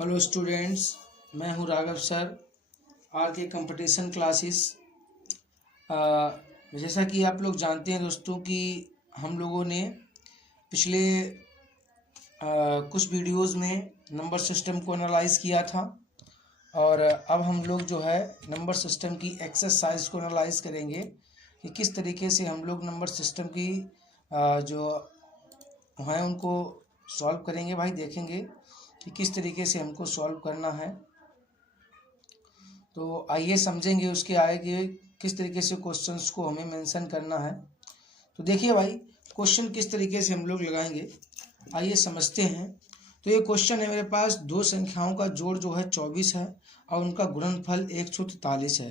Hello students, मैं हूं Raghav sir, are के कंपटीशन क्लासेस। जैसा कि आप लोग जानते हैं दोस्तों कि हम लोगों ने पिछले कुछ वीडियोस में नंबर सिस्टम को एनालाइज किया था और अब हम लोग जो है नंबर सिस्टम की एक्सरसाइज को एनालाइज करेंगे कि किस तरीके से हम लोग नंबर सिस्टम की जो हैं उनको सॉल्व करेंगे। भाई देखेंगे कि किस तरीके से हमको सॉल्व करना है, तो आइए समझेंगे उसके आगे किस तरीके से क्वेश्चंस को हमें मेंशन करना है। तो देखिए भाई, क्वेश्चन किस तरीके से हम लोग लगाएंगे, आइए समझते हैं। तो ये क्वेश्चन है, मेरे पास दो संख्याओं का जोड़ जो है 24 है और उनका गुणनफल 143 है।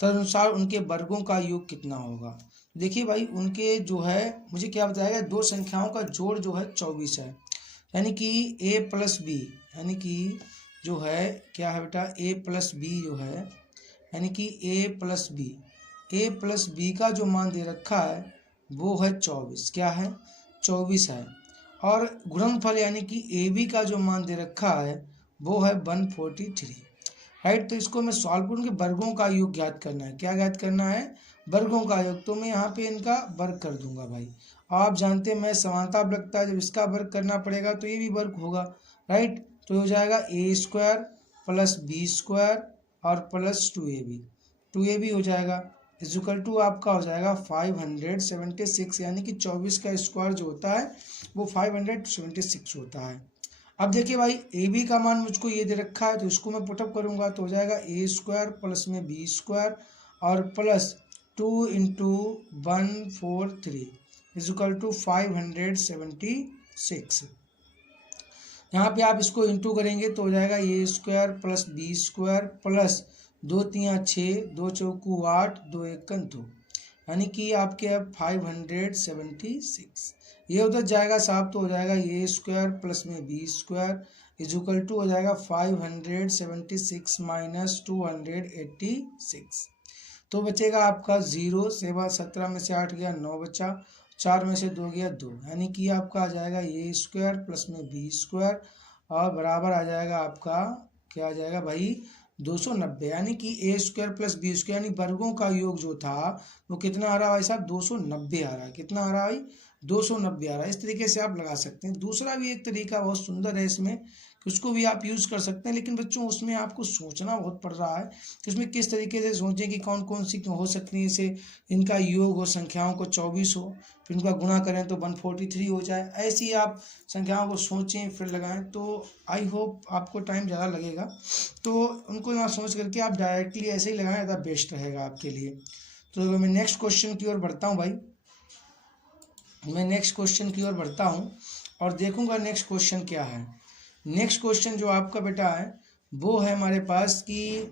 तदनुसार उनके वर्गों का योग कितना होगा। देखिए भाई, उनके जो है मुझे क्या बताया गया, दो संख्याओं का जोड़ जो है 24 है, यानी कि a प्लस बी, यानी कि जो है क्या है बेटा, a प्लस बी जो है, यानी कि a प्लस बी का जो मान दे रखा है वो है 24। क्या है? 24 है। और गुणनफल यानी कि ए बी का जो मान दे रखा है वो है 143। राइट, तो इसको मैं सॉल्व करूँ कि वर्गों का योग ज्ञात करना है। क्या ज्ञात करना है? वर्गों का योग। तो मैं यहाँ पे इनका वर्ग कर दूंगा भाई। आप जानते हैं मैं समानता लगता है, जब इसका वर्ग करना पड़ेगा तो ये भी वर्ग होगा। राइट, तो हो जाएगा A square plus B square और प्लस 2ab हो जाएगा, इक्वल टू आपका हो जाएगा 576, यानी कि 24 का स्क्वायर जो होता है वो 576 होता है। अब देखिए भाई, ए बी का मान मुझको ये दे रखा है तो इसको मैं पुटअप करूंगा तो हो जाएगा ए स्क्वायर प्लस में बी स्क्वायर और प्लस 2 इंटू 143 इक्वल टू 576। यहाँ पे आप इसको इंटू करेंगे तो हो जाएगा A square plus B square plus 2 3 6, 2 चौकू 8, 2 1 2, यानी कि आपके अब 576। ये उधर जाएगा साहब तो हो जाएगा ए स्क्वायर प्लस में बी स्क्वायर इक्वल टू हो जाएगा 576 माइनस 286। तो बचेगा आपका 0, 7 17 में से 8 गया 9 बचा, 4 में से 2 गया 2, यानी कि आपका आ जाएगा ए स्क्वायर प्लस में बी स्क्वायर और बराबर आ जाएगा आपका क्या आ जाएगा भाई 290, यानी कि ए स्क्वायर प्लस बी स्क्वायर यानी वर्गों का योग जो था वो कितना आ रहा है भाई साहब, 290 आ रहा है। कितना आ रहा है भाई? 290 आ रहा है। इस तरीके से आप लगा सकते हैं। दूसरा भी एक तरीका बहुत सुंदर है इसमें कि उसको भी आप यूज़ कर सकते हैं, लेकिन बच्चों उसमें आपको सोचना बहुत पड़ रहा है कि उसमें किस तरीके से सोचें कि कौन कौन सी हो सकती है, इसे इनका योग हो, संख्याओं को 24 हो, फिर इनका गुणा करें तो 143 हो जाए। ऐसी आप संख्याओं को सोचें फिर लगाएं, तो आई होप आपको टाइम ज़्यादा लगेगा, तो उनको ना सोच करके आप डायरेक्टली ऐसे ही लगाएं, ज़्यादा बेस्ट रहेगा आपके लिए। तो मैं नेक्स्ट क्वेश्चन की ओर बढ़ता हूँ भाई, मैं नेक्स्ट क्वेश्चन की ओर बढ़ता हूँ और देखूंगा नेक्स्ट क्वेश्चन क्या है। नेक्स्ट क्वेश्चन जो आपका बेटा है वो है हमारे पास कि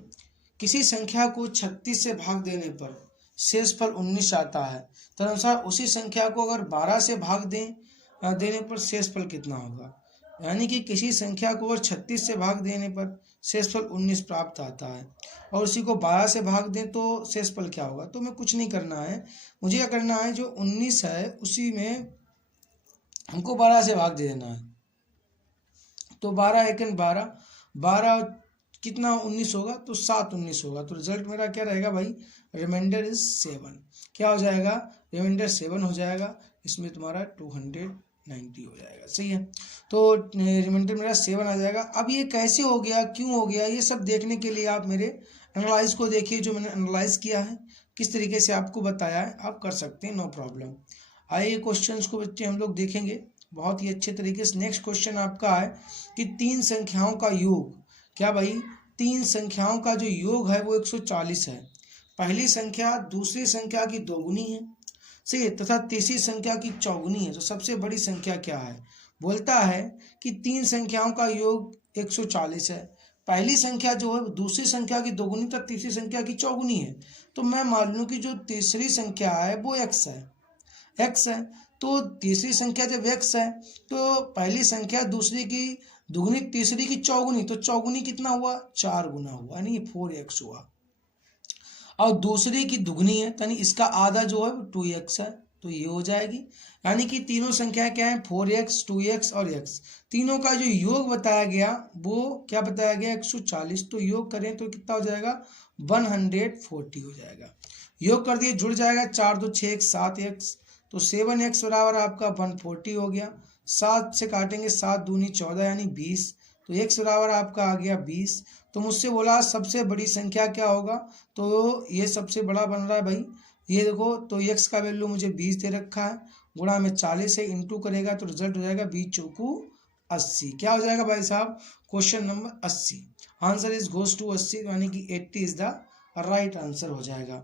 किसी संख्या को 36 से भाग देने पर शेषफल 19 आता है, तदनुसार उसी संख्या को अगर 12 से भाग देने पर शेषफल कितना होगा। यानी कि किसी संख्या को अगर 36 से भाग देने पर शेषफल 19 प्राप्त आता है और उसी को 12 से भाग दें तो शेषफल क्या होगा। तो मैं कुछ नहीं करना है, मुझे क्या करना है, जो 19 है उसी में हमको 12 से भाग दे देना है। तो 12 एकन 12, 12 कितना 19 होगा तो 7 19 होगा। तो रिजल्ट मेरा क्या रहेगा भाई, रिमाइंडर इज 7। क्या हो जाएगा? रिमाइंडर 7 हो जाएगा। इसमें तुम्हारा 290 हो जाएगा। सही है, तो रिमाइंडर मेरा 7 आ जाएगा। अब ये कैसे हो गया, क्यों हो गया, ये सब देखने के लिए आप मेरे एनालाइज को देखिए, जो मैंने एनालाइज किया है, किस तरीके से आपको बताया है, आप कर सकते हैं, नो प्रॉब्लम। आइए क्वेश्चंस को बच्चे हम लोग देखेंगे बहुत ही अच्छे तरीके से। नेक्स्ट क्वेश्चन आपका है कि 3 संख्याओं का योग, क्या भाई 3 संख्याओं का जो योग है वो 140 है। पहली संख्या दूसरी संख्या की दोगुनी है, सही है, तथा तीसरी संख्या की चौगुनी है। तो सबसे बड़ी संख्या क्या है? बोलता है कि 3 संख्याओं का योग 140 है, पहली संख्या जो है दूसरी संख्या की दोगुनी तथा तीसरी संख्या की चौगुनी है। तो मैं मान लूँ कि जो तीसरी संख्या है वो x है, तो तीसरी संख्या जब x है तो पहली संख्या दूसरी की दुगुनी तीसरी की चौगुनी, तो चौगुनी कितना हुआ, 4 गुना हुआ, यानी 4x हुआ। और दूसरी की दुगुनी है, यानी इसका आधा जो है 2x है, तो ये हो जाएगी। यानी कि तीनों संख्याएं क्या है, 4x 2x और x, तीनों का जो योग बताया गया वो क्या बताया गया 140। तो योग करें तो कितना हो जाएगा 140 हो जाएगा। योग कर दिए, जुड़ जाएगा 4 2 6 1 7x, तो 7x बराबर आपका 140 हो गया। 7 से काटेंगे 7 दूनी 14 यानी 20, तो x बराबर आपका आ गया 20। तो मुझसे बोला सबसे बड़ी संख्या क्या होगा, तो ये सबसे बड़ा बन रहा है भाई, ये देखो। तो x का वैल्यू मुझे 20 दे रखा है, गुणा में 40 से इंटू करेगा तो रिजल्ट हो जाएगा 20 चौकू 80। क्या हो जाएगा भाई साहब, question number 80, answer is goes to 80, यानी कि 80 इज द राइट आंसर हो जाएगा,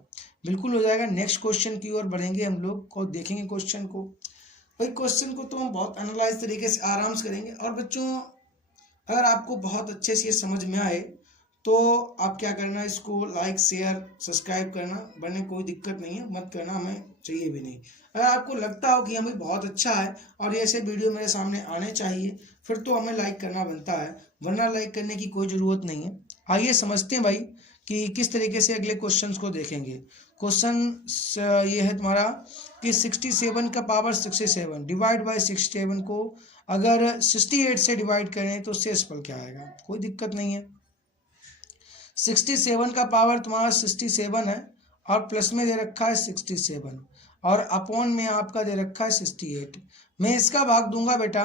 बिल्कुल हो जाएगा। नेक्स्ट क्वेश्चन की ओर बढ़ेंगे, हम लोग को देखेंगे क्वेश्चन को। भाई क्वेश्चन को तो हम बहुत एनालाइज तरीके से आराम से करेंगे। और बच्चों अगर आपको बहुत अच्छे से ये समझ में आए तो आप क्या करना, इसको लाइक शेयर सब्सक्राइब करना, वरना कोई दिक्कत नहीं है, मत करना, हमें चाहिए भी नहीं। अगर आपको लगता हो कि हमें बहुत अच्छा है और ऐसे वीडियो मेरे सामने आने चाहिए, फिर तो हमें लाइक करना बनता है, वरना लाइक करने की कोई ज़रूरत नहीं है। आइए समझते हैं भाई कि किस तरीके से अगले क्वेश्चंस को देखेंगे। क्वेश्चन ये है तुम्हारा कि 67 का पावर 67 डिवाइड बाय 67 को अगर 68 से डिवाइड करें तो शेषफल क्या आएगा। कोई दिक्कत नहीं है, 67 का पावर तुम्हारा 67 है और प्लस में दे रखा है 67 और अपॉन में आपका दे रखा है 68। मैं इसका भाग दूंगा बेटा,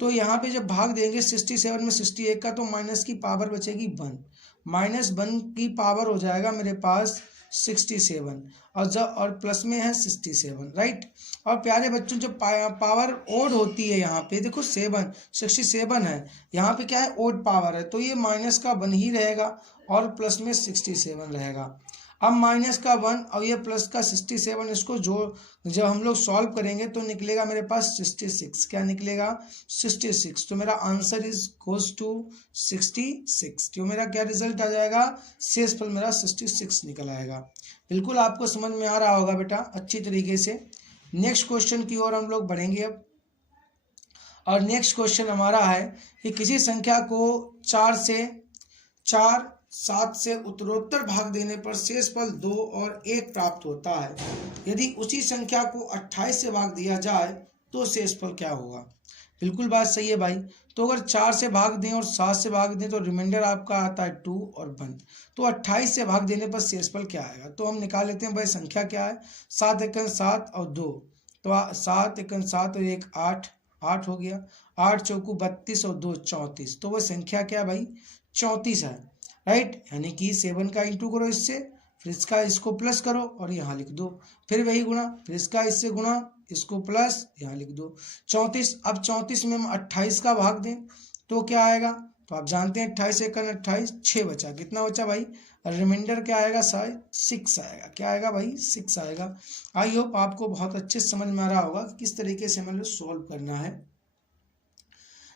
तो यहाँ पे जब भाग देंगे 67 में 68 का, तो माइनस की पावर बचेगी 1, माइनस 1 की पावर हो जाएगा मेरे पास 67 और प्लस में है 67, राइट। और प्यारे बच्चों जब पावर ओड होती है, यहाँ पे देखो 67 है, यहाँ पे क्या है ओड पावर है, तो ये माइनस का 1 ही रहेगा और प्लस में 67 रहेगा। अब माइनस का 1 और ये प्लस का 67, इसको जब हम लोग सॉल्व करेंगे तो निकलेगा मेरे पास 66। क्या निकलेगा 66। तो मेरा आंसर इज गोज टू 66। तो मेरा क्या रिजल्ट आ जाएगा, शेषफल मेरा 66 निकल आएगा। बिल्कुल आपको समझ में आ रहा होगा बेटा अच्छी तरीके से। नेक्स्ट क्वेश्चन की ओर हम लोग बढ़ेंगे अब। और नेक्स्ट क्वेश्चन हमारा है कि किसी संख्या को 7 से उत्तरोत्तर भाग देने पर शेषफल 2 और 1 प्राप्त होता है। यदि उसी संख्या को 28 से भाग दिया जाए तो शेषफल क्या होगा। बिल्कुल बात सही है भाई। तो अगर 4 से भाग दें और 7 से भाग दें तो रिमाइंडर आपका आता है 2 और 1, तो 28 से भाग देने पर शेषफल क्या आएगा। तो हम निकाल लेते हैं भाई, संख्या क्या है 7 एकन 7 और 2, तो 7 एकन 7 और 1 8 हो गया, 8 चौकू 32 और 2 34, तो वह संख्या क्या भाई 34 है, राइट। यानी कि 7 का इंटू करो इससे, फिर इसका इसको प्लस करो और यहाँ लिख दो, फिर वही गुणा, फिर इसका इससे गुणा, इसको प्लस यहाँ लिख दो 34। अब 34 में हम 28 का भाग दें तो क्या आएगा, तो आप जानते हैं 28 एकन 28, 6 बचा, कितना बचा भाई, रिमाइंडर क्या आएगा 6 आएगा। क्या आएगा भाई 6 आएगा। आई होप आपको बहुत अच्छे समझ में आ रहा होगा कि किस तरीके से हमें सॉल्व करना है।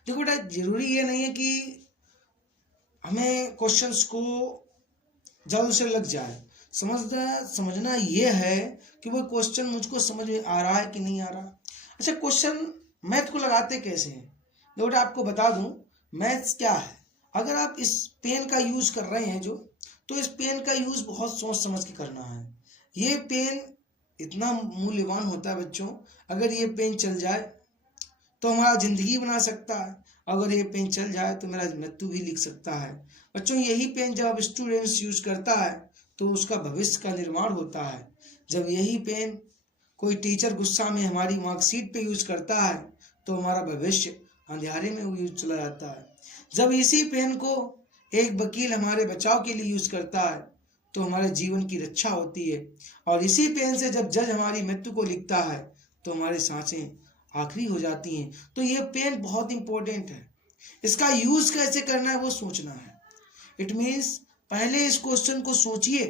देखो बेटा जरूरी ये नहीं है कि हमें क्वेश्चंस को जल्द से लग जाए, समझना ये है कि वो क्वेश्चन मुझको समझ में आ रहा है कि नहीं आ रहा। अच्छा क्वेश्चन मैथ को लगाते कैसे हैं, देखो बेटा आपको बता दूं मैथ्स क्या है। अगर आप इस पेन का यूज कर रहे हैं तो इस पेन का यूज बहुत सोच समझ के करना है। ये पेन इतना मूल्यवान होता है बच्चों, अगर ये पेन चल जाए तो हमारा जिंदगी बना सकता है, अगर ये पेन चल जाए तो मेरा मृत्यु भी लिख सकता है। बच्चों यही पेन जब स्टूडेंट्स यूज करता है तो उसका भविष्य का निर्माण होता है। जब यही पेन कोई टीचर गुस्सा में हमारी मार्कशीट पे यूज करता है तो हमारा भविष्य अंधेरे में यूज चला जाता है। जब इसी पेन को एक वकील हमारे बचाव के लिए यूज करता है तो हमारे जीवन की रक्षा होती है। और इसी पेन से जब जज हमारी मृत्यु को लिखता है तो हमारी सांसें आखिरी हो जाती हैं। तो ये पेन बहुत इंपॉर्टेंट है, इसका यूज कैसे करना है वो सोचना है। इट मीन्स पहले इस क्वेश्चन को सोचिए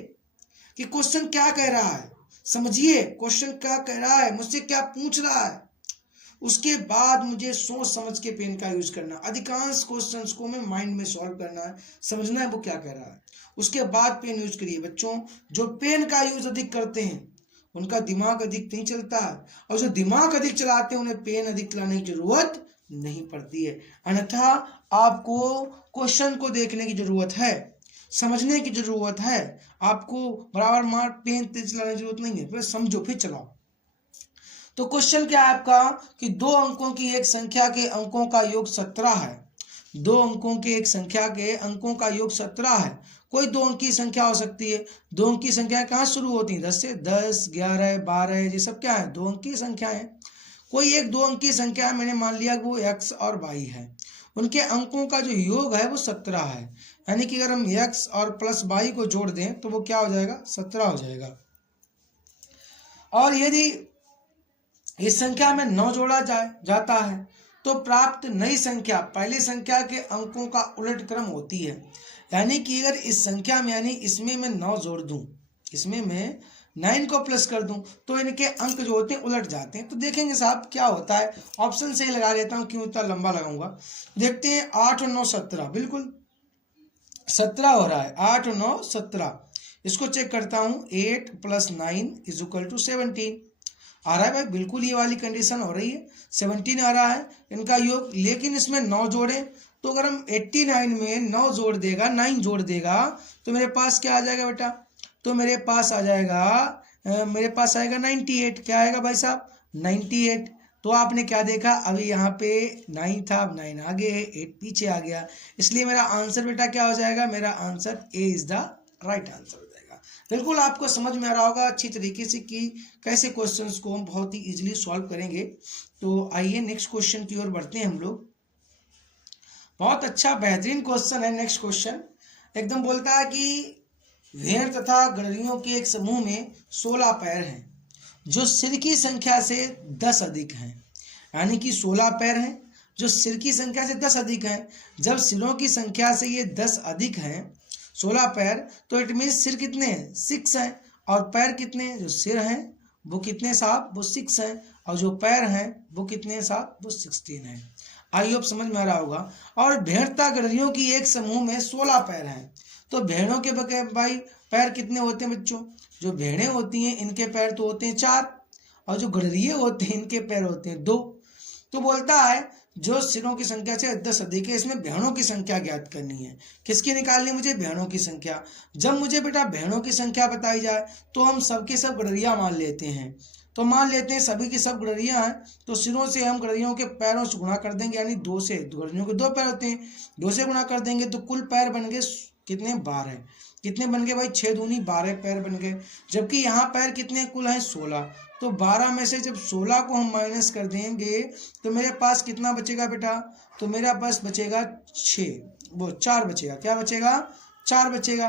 कि क्वेश्चन क्या कह रहा है, समझिए क्वेश्चन क्या कह रहा है, मुझसे क्या पूछ रहा है, उसके बाद मुझे सोच समझ के पेन का यूज करना। अधिकांश क्वेश्चंस को मैं माइंड में सॉल्व करना है, समझना है वो क्या कह रहा है, उसके बाद पेन यूज करिए। बच्चों जो पेन का यूज अधिक करते हैं उनका दिमाग अधिक नहीं चलता है, और जो दिमाग अधिक चलाते हैं उन्हें पेन अधिक चलाने की जरूरत नहीं पड़ती है। अन्यथा आपको क्वेश्चन को देखने की जरूरत है, समझने की जरूरत है, आपको बराबर मार पेन तेज चलाने की जरूरत नहीं है, फिर समझो फिर चलाओ। तो क्वेश्चन क्या है आपका कि दो अंकों की एक संख्या के अंकों का योग 17 है। दो अंकों के एक संख्या के अंकों का योग 17 है। कोई दो अंक की संख्या हो सकती है। दो अंक की संख्या कहाँ शुरू होती है? 10 से। 10, 11, 12 ये सब क्या है? दो अंक की संख्या है। कोई एक दो अंक की संख्या है, मैंने मान लिया वो x और y है। उनके अंकों का जो योग है वो 17 है। यानी कि अगर हम x और प्लस y को जोड़ दें तो वो क्या हो जाएगा? 17 हो जाएगा। और यदि इस संख्या में 9 जोड़ा जाता है तो प्राप्त नई संख्या पहली संख्या के अंकों का उलट क्रम होती है। यानी कि अगर इस संख्या में, यानी इसमें मैं 9 जोड़ दूं, इसमें मैं 9 को प्लस कर दूं तो इनके अंक जो होते हैं उलट जाते हैं। तो देखेंगे साहब क्या होता है। ऑप्शन से ही लगा लेता हूं, क्यों इतना लंबा लगाऊंगा। देखते हैं 8 और 9 17, बिल्कुल 17 हो रहा है। 8 और 9 17। इसको चेक करता हूं। 8 + 9 = 17 आ रहा है भाई, बिल्कुल ये वाली कंडीशन हो रही है। 17 आ रहा है इनका योग। लेकिन इसमें 9 जोड़े तो अगर हम 89 में 9 जोड़ देगा, 9 जोड़ देगा तो मेरे पास क्या आ जाएगा बेटा? तो मेरे पास आ जाएगा, मेरे पास आएगा 98। क्या आएगा भाई साहब? 98। तो आपने क्या देखा, अभी यहाँ पे 9 था, अब 9 आगे है, 8 पीछे आ गया। इसलिए मेरा आंसर बेटा क्या हो जाएगा? मेरा answer A is the right answer हो जाएगा। बिल्कुल आपको समझ में आ रहा होगा अच्छी तरीके से कि कैसे क्वेश्चंस को हम बहुत ही इजीली सॉल्व करेंगे। तो आइए नेक्स्ट क्वेश्चन की ओर बढ़ते हैं हम लोग। बहुत अच्छा बेहतरीन क्वेश्चन है नेक्स्ट क्वेश्चन। एकदम बोलता है कि भेड़ तथा गडरियों के एक समूह में 16 पैर हैं जो सिर की संख्या से 10 अधिक हैं। यानी कि 16 पैर हैं जो सिर की संख्या से 10 अधिक हैं। जब सिरों की संख्या से ये 10 अधिक हैं, 16 पैर, तो इट मीन सिर कितने हैं? 6 हैं। और पैर कितने हैं? जो सिर हैं वो कितने साहब? वो 6 हैं। और जो पैर हैं वो कितने साहब? वो 16 हैं। आई होप समझ में आ रहा होगा। और भेड़ तथा गडरियों की एक समूह में 16 पैर हैं। तो भेड़ों के भाई पैर कितने होते हैं बच्चों? जो भेड़ें होती हैं इनके पैर तो होते हैं 4, और जो गडरिये होते हैं इनके पैर होते हैं 2। तो बोलता है जो सिरों की संख्या से 10 अधिक है, इसमें भेड़ों की संख्या ज्ञात करनी है। किसकी निकालनी? मुझे भेड़ों की संख्या। जब मुझे बेटा भेड़ों की संख्या बताई जाए तो हम सबके सब गडरिया मान लेते हैं। तो मान लेते हैं सभी की सब गडरिया हैं, तो सिरों से हम गडरियों के पैरों से गुणा कर देंगे, यानी 2 से। गडरियों के 2 पैर होते हैं, 2 से गुणा कर देंगे तो कुल पैर बन गए कितने? 12। कितने बन गए भाई? 6 दूनी 12 पैर बन गए। जबकि यहाँ पैर कितने कुल हैं? 16। तो 12 में से जब 16 को हम माइनस कर देंगे तो मेरे पास कितना बचेगा बेटा? तो मेरा पास बचेगा 6, वो 4 बचेगा। क्या बचेगा? 4 बचेगा।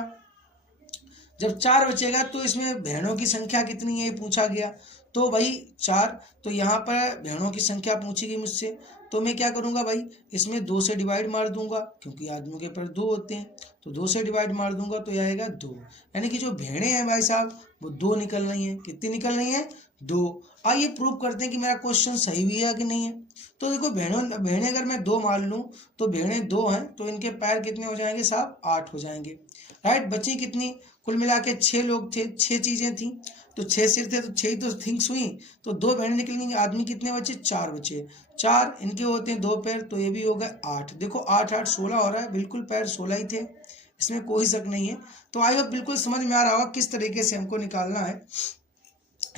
जब 4 बचेगा तो इसमें भेड़ों की संख्या कितनी है पूछा गया, तो भाई 4। तो यहाँ पर भेड़ों की संख्या पूछी गई मुझसे, तो मैं क्या करूँगा भाई? इसमें 2 से डिवाइड मार दूंगा, क्योंकि आदमियों के पैर 2 होते हैं। तो 2 से डिवाइड मार दूंगा तो यह आएगा 2। यानी कि जो भेड़ें हैं भाई साहब वो 2 निकल रही हैं। कितनी निकल रही हैं? 2। आइए प्रूव करते हैं कि मेरा क्वेश्चन सही भी है कि नहीं है। तो देखो भेड़ें अगर मैं 2 मान लूँ तो भेड़ें 2 हैं, तो इनके पैर कितने हो जाएंगे साहब? 8 हो जाएंगे। राइट। बची कितनी? कुल मिला के 6 लोग थे, 6 चीज़ें थी, तो 6 सिर थे तो 6 ही तो थिंग्स हुई। तो 2 भेड़ें निकलेंगी, आदमी कितने बचे? 4 बचे। 4 इनके होते हैं 2 पैर, तो ये भी हो गए 8। देखो 8 8 16 हो रहा है, बिल्कुल पैर 16 ही थे, इसमें कोई शक नहीं है। तो आई होप बिल्कुल समझ में आ रहा होगा किस तरीके से हमको निकालना है।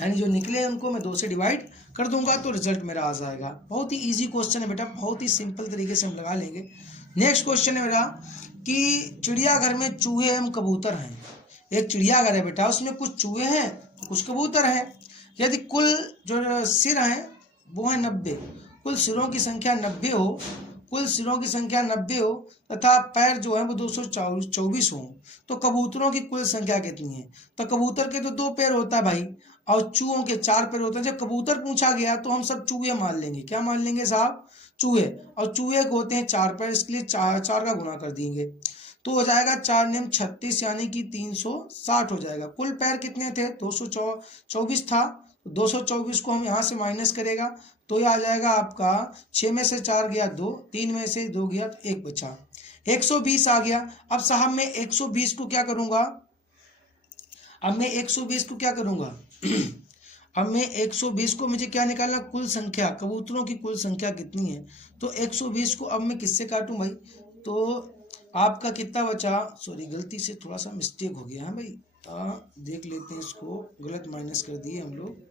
यानी जो निकले उनको मैं 2 से डिवाइड कर दूंगा तो रिजल्ट मेरा आ जाएगा। बहुत ही ईजी क्वेश्चन है बेटा, बहुत ही सिंपल तरीके से हम लगा लेंगे। नेक्स्ट क्वेश्चन है मेरा कि चिड़ियाघर में चूहे एवं कबूतर हैं। एक चिड़ियाघर है बेटा, उसमें कुछ चूहे हैं तो कुछ कबूतर हैं। यदि कुल जो सिर हैं वो है 90, कुल सिरों की संख्या 90 हो, कुल सिरों की संख्या 90 हो तथा पैर जो है वो 224 हो, तो कबूतरों की कुल संख्या कितनी है? तो कबूतर के तो 2 पैर होता है भाई, और चूहों के 4 पैर होते हैं। जब कबूतर पूछा गया तो हम सब चूहे मान लेंगे। क्या मान लेंगे साहब? चूहे। और चूहे को होते हैं 4 पैर, इसके लिए 4 का गुणा कर देंगे तो हो जाएगा 4 नेम 36, यानी कि 360 हो जाएगा। कुल पैर कितने थे? 224 था, 224 को हम यहाँ से माइनस करेगा तो ये आ जाएगा आपका 6 में से 4 गया 2, 3 में से 2 गया तो 1 बचा, 120 आ गया। अब साहब मैं 120 को क्या करूँगा? अब मैं 120 को क्या करूँगा? अब मैं 120 को मुझे क्या निकालना? कुल संख्या, कबूतरों की कुल संख्या कितनी है। तो 120 को अब मैं किससे काटूं भाई? तो आपका कितना बचा? सॉरी गलती से थोड़ा सा मिस्टेक हो गया है भाई, देख लेते हैं इसको। गलत माइनस कर दिए हम लोग।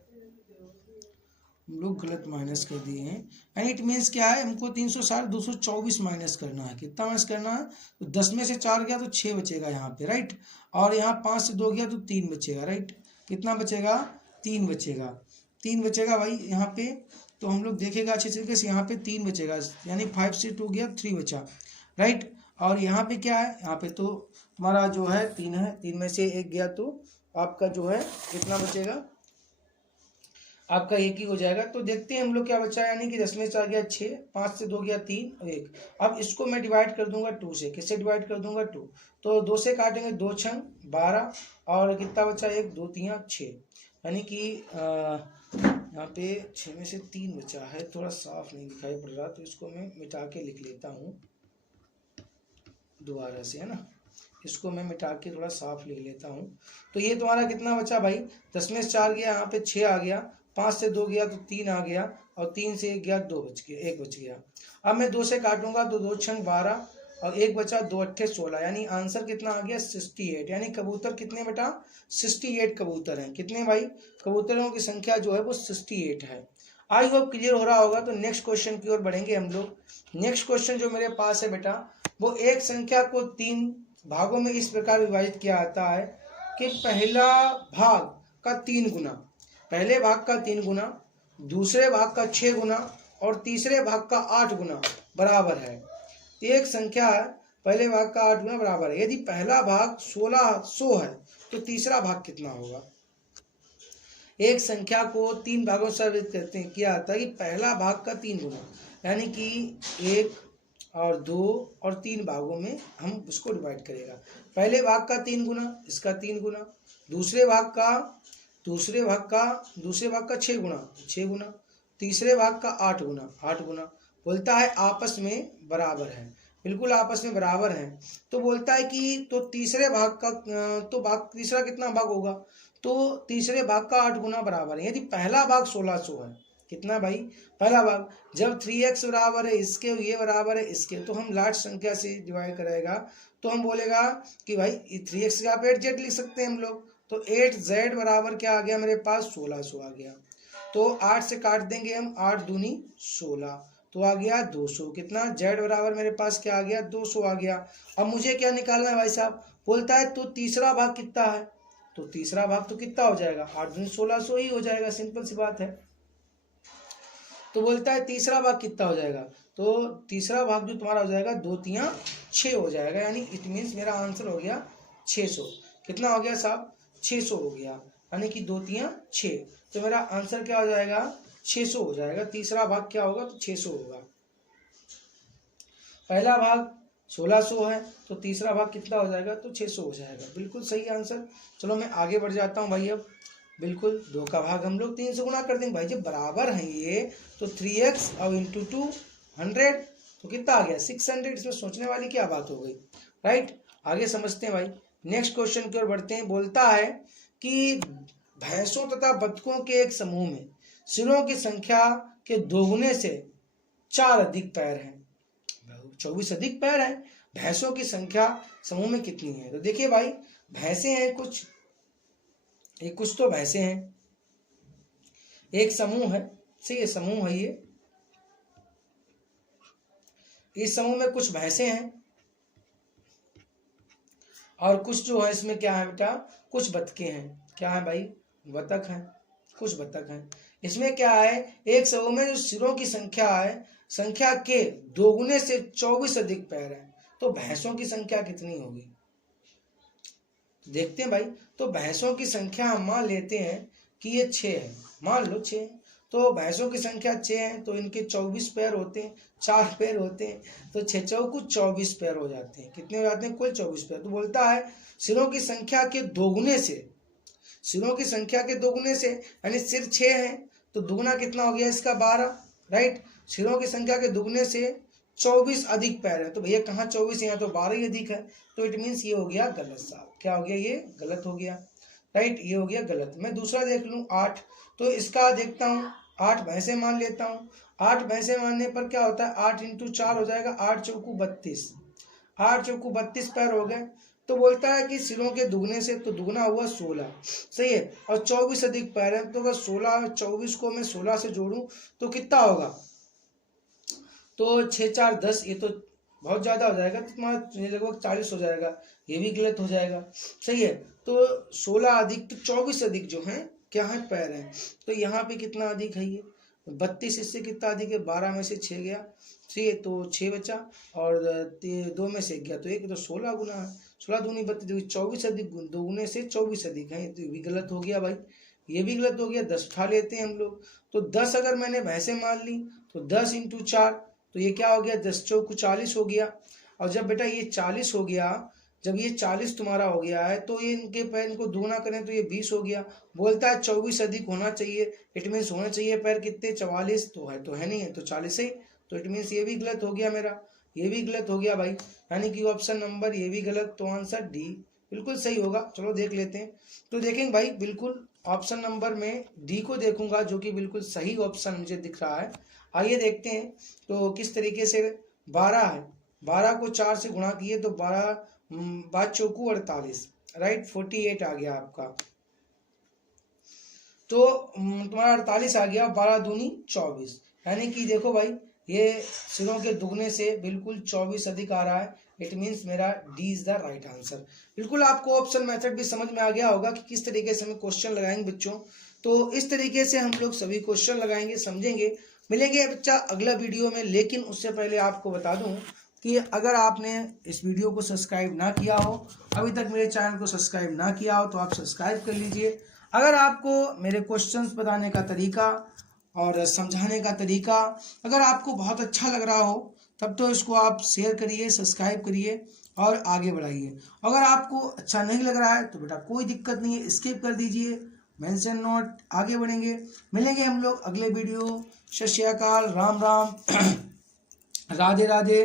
हम लोग गलत माइनस कर दिए हैं। यानी इट मीन्स क्या है, हमको 360 224 माइनस करना है। कितना माइनस करना है, तो 10 में से 4 गया तो 6 बचेगा यहाँ पे, राइट। और यहाँ 5 से 2 गया तो 3 बचेगा, राइट। कितना बचेगा, 3 बचेगा, 3 बचेगा भाई यहाँ पे। तो हम लोग देखेगा अच्छे तरीके से, यहाँ पे 3 बचेगा, यानी 5 से 2 गया 3 बचा, राइट। और यहाँ पे क्या है, यहाँ पे तो हमारा जो है 3 है, 3 में से 1 गया तो आपका जो है कितना बचेगा, आपका 1 ही हो जाएगा। तो देखते हैं हम लोग क्या बचा है, यानी कि 10 में से आ गया 6, 5 से 2 गया 3 और 1। अब इसको मैं डिवाइड कर दूंगा 2 से। किससे डिवाइड कर दूंगा, 2। तो 2 से काटेंगे, 2 छंग 12 और कितना बचा, 1 2 3 6, यानी कि यहाँ पे 6 में से 3 बचा है। थोड़ा साफ नहीं दिखाई पड़ रहा, तो इसको मैं मिटा के लिख लेता हूँ दोबारा से, है ना। इसको मैं मिटा के थोड़ा साफ लिख लेता हूँ। तो ये तुम्हारा कितना बचा भाई, 10 में से 4 गया, यहाँ पे 6 आ गया, 5 से 2 गया तो 3 आ गया, और 3 से 1 गया 2 बच गया, 1 बच गया। अब मैं 2 से काटूंगा तो 2 छंग 12 और 1 बचा, 2 अट्ठे 16, यानी आंसर कितना आ गया 68। यानी कबूतर कितने बेटा, 68 कबूतर हैं। कितने भाई, कबूतरों की संख्या जो है वो 68 है। आई होप क्लियर हो रहा होगा। तो नेक्स्ट क्वेश्चन की ओर बढ़ेंगे हम लोग। नेक्स्ट क्वेश्चन जो मेरे पास है बेटा, वो एक संख्या को 3 भागों में इस प्रकार विभाजित किया जाता है कि पहला भाग का 3 गुना, पहले भाग का 3 गुना, दूसरे भाग का 6 गुना और तीसरे भाग का 8 गुना बराबर है। एक संख्या है, पहले भाग का 8 गुना बराबर है। यदि पहला भाग 1600 है तो तीसरा भाग कितना होगा। एक संख्या को 3 भागों से विभाजित करते हैं, किया जाता है कि पहला भाग का 3 गुना, यानी कि 1 और 2 और 3 भागों में हम उसको डिवाइड करेगा। पहले भाग का 3 गुना, इसका 3 गुना, दूसरे भाग का 6 गुना, 6 गुना, तीसरे भाग का 8 गुना, 8 गुना। बोलता है आपस में बराबर है, बिल्कुल आपस में बराबर है। तो बोलता है कि तो तीसरे भाग का तो भाग तीसरा कितना भाग होगा, तो तीसरे भाग का 8 गुना बराबर है। यदि पहला भाग 1600 है, कितना भाई, पहला भाग, जब 3x बराबर है इसके, ये बराबर है इसके, तो हम लास्ट संख्या से डिवाइड करेगा तो हम बोलेगा कि भाई 3x का आप 8z लिख सकते हैं हम लोग। तो 8z बराबर क्या आ गया मेरे पास, 1600 आ गया। तो 8 से काट देंगे हम, 8 दूनी 16, तो आ गया 200। कितना, z बराबर मेरे पास क्या आ गया, 200 आ गया। अब मुझे क्या निकालना है भाई साहब, बोलता है तो तीसरा भाग कितना है, तो तीसरा भाग तो कितना हो जाएगा, 8 दूनी 1600 ही हो जाएगा, सिंपल सी बात है। तो बोलता है तीसरा भाग कितना हो जाएगा, तो तीसरा भाग जो तुम्हारा हो जाएगा 2 3 6 हो जाएगा, यानी इट मीन्स मेरा आंसर हो गया 600। कितना हो गया साहब, 600 हो गया, यानी कि 2 3 6। तो मेरा आंसर क्या हो जाएगा, 600 हो जाएगा। तीसरा भाग क्या होगा, तो 600 होगा। पहला भाग 1600 है तो तीसरा भाग कितना हो जाएगा, तो 600 हो जाएगा। बिल्कुल सही आंसर। चलो मैं आगे बढ़ जाता हूँ भाई। अब बिल्कुल 2 का भाग हम लोग 3 से गुना कर देंगे भाई, जब बराबर हैं ये तो 3x और इंटू 2 100, तो कितना आ गया 600। इसमें सोचने वाली क्या बात हो गई, राइट। आगे समझते हैं भाई, नेक्स्ट क्वेश्चन की ओर बढ़ते हैं। बोलता है कि भैंसों तथा बतखों के एक समूह में सिरों की संख्या के दोगुने से 4 अधिक पैर हैं, 24 अधिक पैर हैं। भैंसों की संख्या समूह में कितनी है। तो देखिए भाई, भैंसे हैं कुछ तो भैंसे हैं, एक समूह है, सही है, समूह है ये। इस समूह में कुछ भैंसे हैं और कुछ जो है इसमें क्या है बेटा, कुछ बतखे हैं। क्या है भाई, बतख हैं, कुछ बतख हैं। इसमें क्या है, एक समूह में जो सिरों की संख्या है, संख्या के दोगुने से 24 अधिक पैर हैं, तो भैंसों की संख्या कितनी होगी। देखते हैं भाई। तो भैंसों की संख्या हम मान लेते हैं कि ये 6 है, मान लो 6, तो भैंसों की संख्या 6 है, तो इनके 24 पैर होते हैं, 4 पैर होते हैं, तो 6 चौको 24 पैर हो जाते हैं। कितने हो जाते हैं, कुल 24 पैर। तो बोलता है सिरों की संख्या के दोगुने से, सिरों की संख्या के दोगुने से, यानी सिर 6 है तो दुगुना कितना हो गया इसका 12, राइट। सिरों की संख्या के दुगने से 24 अधिक पैर है, तो भैया कहाँ 24 है, यहाँ तो 12 ही अधिक है। तो इट मीन्स ये हो गया गलत साहब। क्या हो गया, ये गलत हो गया, राइट, ये हो गया गलत। मैं दूसरा देख लूँ 8, तो इसका देखता हूँ, 8 भैंसे मान लेता हूँ। 8 भैंसे मानने पर क्या होता है, 8 इंटू 4 हो जाएगा, 8 चौकू 32, 8 चौकू 32 पैर हो गए। तो बोलता है कि सिरों के दुगने से, तो दुगना हुआ 16, सही है, और 24 अधिक पैर हैं, तो अगर 16 24 को मैं 16 से जोड़ूं तो कितना होगा, तो 6 4 10, ये तो बहुत ज़्यादा हो जाएगा, तो तुम्हारा लगभग 40 हो जाएगा, ये भी गलत हो जाएगा, सही है। तो 16 अधिक तो 24 अधिक जो है क्या है, पैर हैं, तो यहाँ पे कितना अधिक है, ये 32, इससे कितना अधिक है, 12 में से 6 गया, सही है, तो 6 बचा, और 2 में से 1 गया, तो 1, तो 16 गुना है, 16 दूनी 32, 24 अधिक दोगुने से 24 अधिक है, तो ये भी गलत हो गया भाई, ये भी गलत हो गया। 10 उठा लेते हैं हम लोग, तो 10 अगर मैंने वैसे मान ली तो 10 × 4, तो ये क्या हो गया, 10 चौक 40 हो गया। और जब बेटा ये 40 हो गया, जब ये 40 तुम्हारा हो गया है, तो ये इनके पैर इनको दोगुना करें तो ये 20 हो गया। बोलता है 24 अधिक होना चाहिए, इट मीन्स होना चाहिए पैर कितने, 44, तो है नहीं है, तो 40 है, तो इट मीन्स ये भी गलत हो गया मेरा, ये भी गलत हो गया भाई, यानी कि ऑप्शन नंबर ये भी गलत, तो आंसर डी बिल्कुल सही होगा। चलो देख लेते हैं, तो देखेंगे भाई, बिल्कुल ऑप्शन नंबर में डी को देखूंगा, जो कि बिल्कुल सही ऑप्शन मुझे दिख रहा है। आइए देखते हैं तो किस तरीके से 12 है, 12 को 4 से गुणा किए तो 12 5 चौकू 48, राइट, 48 आ गया आपका, तो तुम्हारा 48 आ गया, 12 दूनी 24, यानी कि देखो भाई ये सिरों के दुगने से बिल्कुल 24 अधिक आ रहा है, इट मीन्स मेरा D is the right answer. बिल्कुल आपको ऑप्शन मेथड भी समझ में आ गया होगा कि किस तरीके से हम क्वेश्चन लगाएंगे बच्चों, तो इस तरीके से हम लोग सभी क्वेश्चन लगाएंगे, समझेंगे। मिलेंगे बच्चा अगला वीडियो में, लेकिन उससे पहले आपको बता दूं कि अगर आपने इस वीडियो को सब्सक्राइब ना किया हो, अभी तक मेरे चैनल को सब्सक्राइब ना किया हो, तो आप सब्सक्राइब कर लीजिए। अगर आपको मेरे क्वेश्चंस बताने का तरीका और समझाने का तरीका अगर आपको बहुत अच्छा लग रहा हो, तब तो इसको आप शेयर करिए, सब्सक्राइब करिए और आगे बढ़ाइए। अगर आपको अच्छा नहीं लग रहा है तो बेटा कोई दिक्कत नहीं है, स्किप कर दीजिए, मेंशन नोट, आगे बढ़ेंगे। मिलेंगे हम लोग अगले वीडियो। सत श्री अकाल, राम राम, राधे राधे।